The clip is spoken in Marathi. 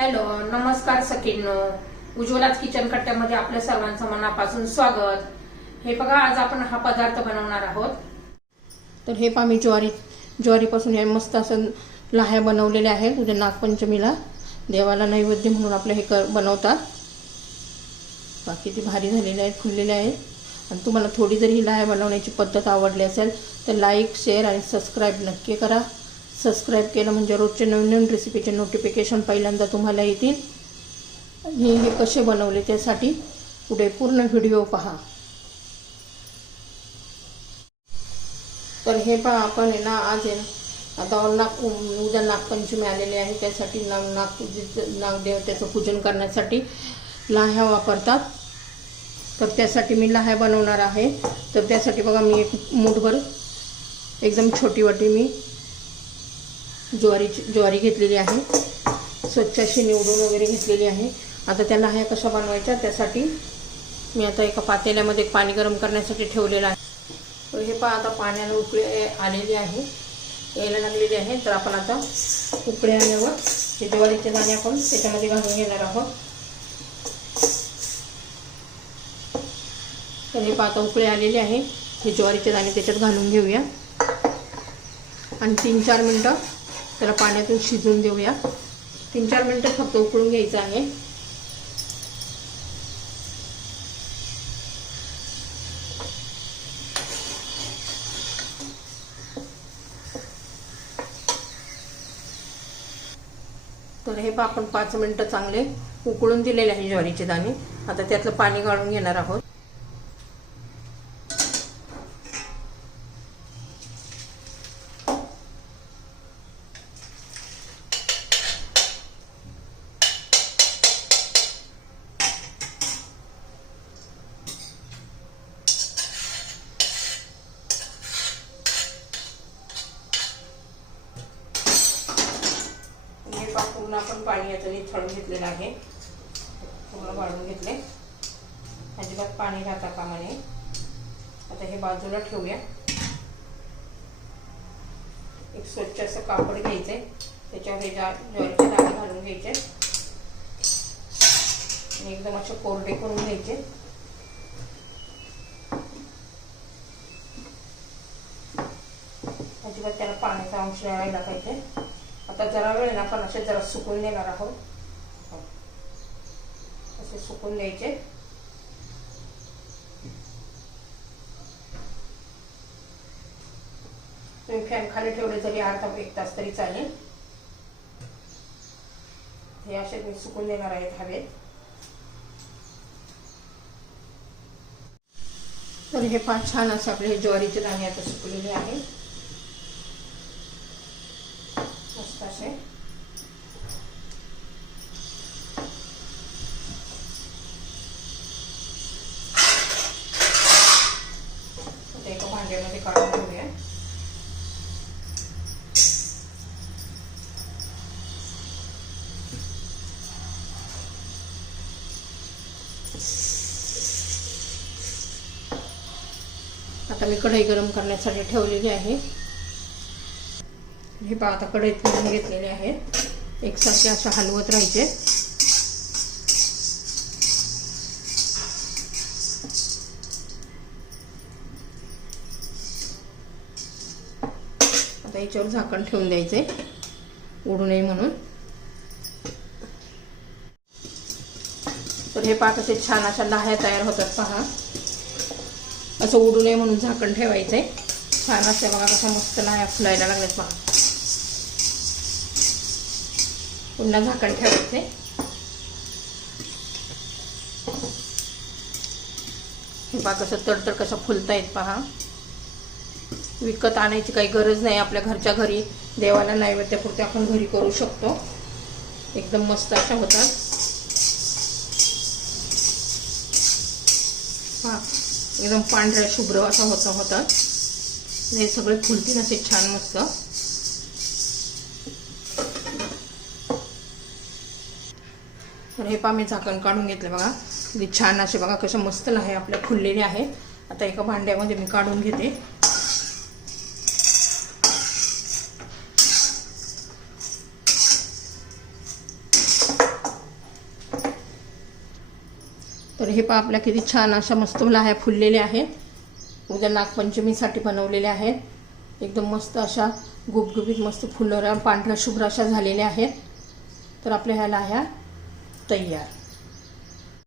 हॅलो, नमस्कार सखींनो. उज्ज्वलाच किचन कट्ट्यामध्ये आपल्या सर्वांचं मनापासून स्वागत. हे बघा, आज आपण हा पदार्थ बनवणार आहोत. तर हे पहा, मी ज्वारीपासून हे मस्त असं लाह्या बनवलेल्या आहेत. उद्या नागपंचमीला देवाला नैवेद्य म्हणून आपलं हे बनवतात. बाकी ती भारी झालेले आहेत, फुललेले आहेत. आणि तुम्हाला थोडी जरी ही लाह्या बनवण्याची पद्धत आवडली असेल तर लाईक, शेअर आणि सबस्क्राईब नक्की करा. सबस्क्राईब केलं म्हणजे रोजचे नवीन नवीन रेसिपीचे नोटिफिकेशन पहिल्यांदा तुम्हाला येतील. आणि हे कसे बनवले त्यासाठी पुढे पूर्ण व्हिडिओ पहा. तर हे पहा, आपण आहे ना, आज आहे आता उद्या नागपंचमी आलेली आहे. त्यासाठी नागदेवतेचं पूजन करण्यासाठी लाह्या वापरतात. तर त्यासाठी मी लाह्या बनवणार आहे. तर त्यासाठी बघा, मी एक मूठभर एकदम छोटी वाटी मी ज्वारी घेतलेली आहे. स्वच्छ अशी निवडून वगैरे घेतलेली आहे. आता त्या लाह्या कशा बनवायच्या त्यासाठी मी आता एका पातेल्यामध्ये पाणी गरम करण्यासाठी ठेवलेलं आहे. तर हे पहा, आता पाण्याला उकळी आलेली आहे, यायला लागलेली आहे. तर आपण आता उकळी आल्यावर हे ज्वारीचे दाणे आपण त्याच्यामध्ये घालून घेणार आहोत. तर हे पहा, आता उकळी आलेली आहे. हे ज्वारीचे दाणे त्याच्यात घालून घेऊया आणि 3-4 मिनटं त्याला पाण्यातून शिजवून देऊया. 3-4 मिनटं फक्त उकळून घ्यायचं आहे. तर हे पहा, आपण 5 मिनटं चांगले उकळून दिलेले आहे ज्वारीचे दाणे. आता त्यातलं पाणी गाळून घेणार आहोत. पूर्ण आपण पाणी याचं निथळून घेतलेलं आहे. पूर्ण वाढून घेतले, अजिबात पाणी राहता कामा नये. आता हे बाजूला ठेवूया. एक स्वच्छ असं कापड घ्यायचंय, त्याच्यावर हे ज्वारीचे दाणे घालून घ्यायचे आणि एकदम असे कोरडे करून घ्यायचे. अजिबात त्याला पाण्याचा अंश राहायला पाहिजे. आता जरा वेळ ना आपण असे जरा सुकून देणार आहोत. असे सुकून द्यायचे. तुम्ही फॅन खाली ठेवले तरी अर्धा 1 तास तरी चालेल. हे असे मी सुकून देणार आहेत हवेत. तर हे 5 छान असे आपले हे ज्वारीचे दाणे आता सुकलेले आहे. असे एका भांड्यामध्ये काढून घेऊया. आता मी कढई गरम करण्यासाठी ठेवलेली आहे. हे पहा, आता कढईत करून घेतलेले आहेत. एकसारखे अशा हलवत राहायचे. आता याच्यावर झाकण ठेवून द्यायचे, उडू नये म्हणून. तर हे पहा, कसे छान अशा लाह्या तयार होतात. पहा, असं उडू नये म्हणून झाकण ठेवायचंय. छान असे बघा, कशा मस्त लाह्या फुलायला लागल्यात. पहा, पुन्हा झाकण ठेवायचे. हे पहा, कसं तडतड कसं फुलतायत. पहा, विकत आणायची काही गरज नाही. आपल्या घरच्या घरी देवाला नैवेद्यापुरते आपण घरी करू शकतो. एकदम मस्त अशा होतात. पहा, एकदम पांढऱ्या शुभ्र अशा होतात. हे सगळे फुलतील असे छान मस्त. तर हे पहा, मी झाकण काढून घेतले. बघा, किती छान असे बघा कशा मस्त लाह्या आपल्या फुललेले आहे. आता एका भांड्यामध्ये मी काढून घेते. तर हे पहा आपल्या किती छान अशा मस्त लाह्या फुललेल्या आहेत. उद्या नागपंचमीसाठी बनवलेल्या आहेत. एकदम मस्त अशा गुबगुबीत मस्त फुलऱ्या पांढऱ्या शुभ्र अशा झालेल्या आहेत. तर आपल्या ह्या लाह्या तयार.